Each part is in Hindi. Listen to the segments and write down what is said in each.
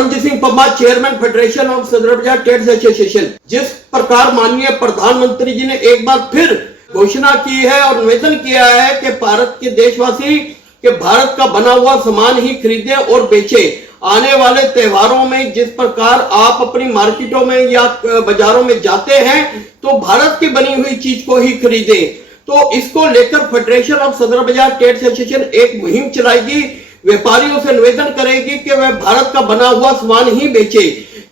Paramjit Singh Pamma, chairman federation of Sadar Bazaar trades association. जिस प्रकार माननीय प्रधानमंत्री जी ने एक बार फिर घोषणा की है और निवेदन किया है कि भारत के देशवासी के भारत का बना हुआ सामान ही खरीदे और बेचे। आने वाले त्योहारों में जिस प्रकार आप अपनी मार्केटों में या बाजारों में जाते हैं तो भारत की बनी हुई चीज को ही खरीदें। तो इसको लेकर federation of Sadar Bazaar trades association एक मुहिम चलाएगी, व्यापारियों से निवेदन करेगी कि वह भारत का बना हुआ सामान ही बेचे,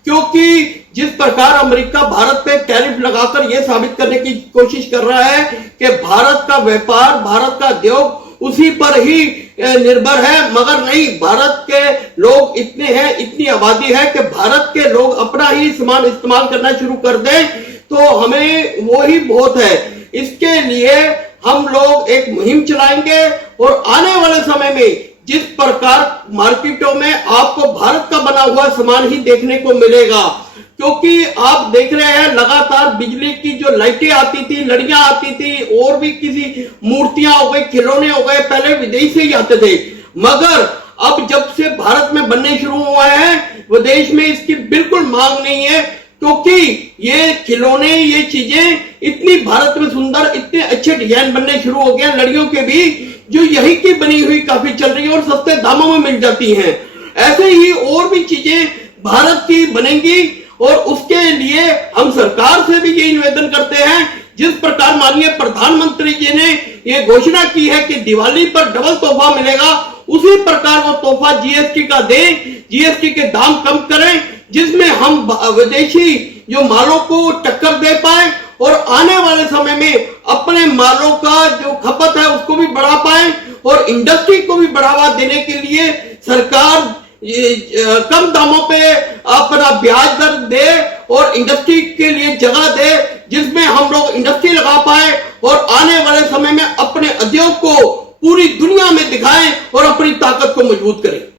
क्योंकि जिस प्रकार अमेरिका भारत पे टैरिफ लगाकर यह साबित करने की कोशिश कर रहा है कि भारत का व्यापार, भारत का उद्योग उसी पर ही निर्भर है, मगर नहीं, भारत के लोग इतने हैं, इतनी आबादी है कि भारत के लोग अपना ही सामान इस्तेमाल करना शुरू कर दें तो हमें वो ही बहुत है। इसके लिए हम लोग एक मुहिम चलाएंगे और आने वाले समय में जिस प्रकार मार्केटों में आपको भारत का बना हुआ सामान ही देखने को मिलेगा, क्योंकि आप देख रहे हैं लगातार बिजली की जो लाइटें आती थी, लड़ियां आती थी और भी किसी मूर्तियां हो गई, खिलौने हो गए, पहले विदेश से ही आते थे, मगर अब जब से भारत में बनने शुरू हुआ है विदेश में इसकी बिल्कुल मांग नहीं है, क्योंकि ये खिलौने, ये चीजें इतनी भारत में सुंदर, इतने अच्छे डिजाइन बनने शुरू हो गए लड़ियों के भी, जो यही की बनी हुई काफी चल रही है और सस्ते दामों में मिल जाती हैं। ऐसे ही और भी चीजें भारत की बनेंगी और उसके लिए हम सरकार से भी यही निवेदन करते हैं, जिस प्रकार माननीय प्रधानमंत्री जी ने ये घोषणा की है कि दिवाली पर डबल तोहफा मिलेगा, उसी प्रकार वो तोहफा जीएसटी का दें, जीएसटी के दाम कम करें, जिसमें हम विदेशी जो मालों को टक्कर दे पाए और आने वाले समय में अपने मालों का जो खपत है उसको भी बढ़ा पाए और इंडस्ट्री को भी बढ़ावा देने के लिए सरकार कम दामों पे अपना ब्याज दर दे और इंडस्ट्री के लिए जगह दे, जिसमें हम लोग इंडस्ट्री लगा पाए और आने वाले समय में अपने उद्योग को पूरी दुनिया में दिखाएं और अपनी ताकत को मजबूत करें।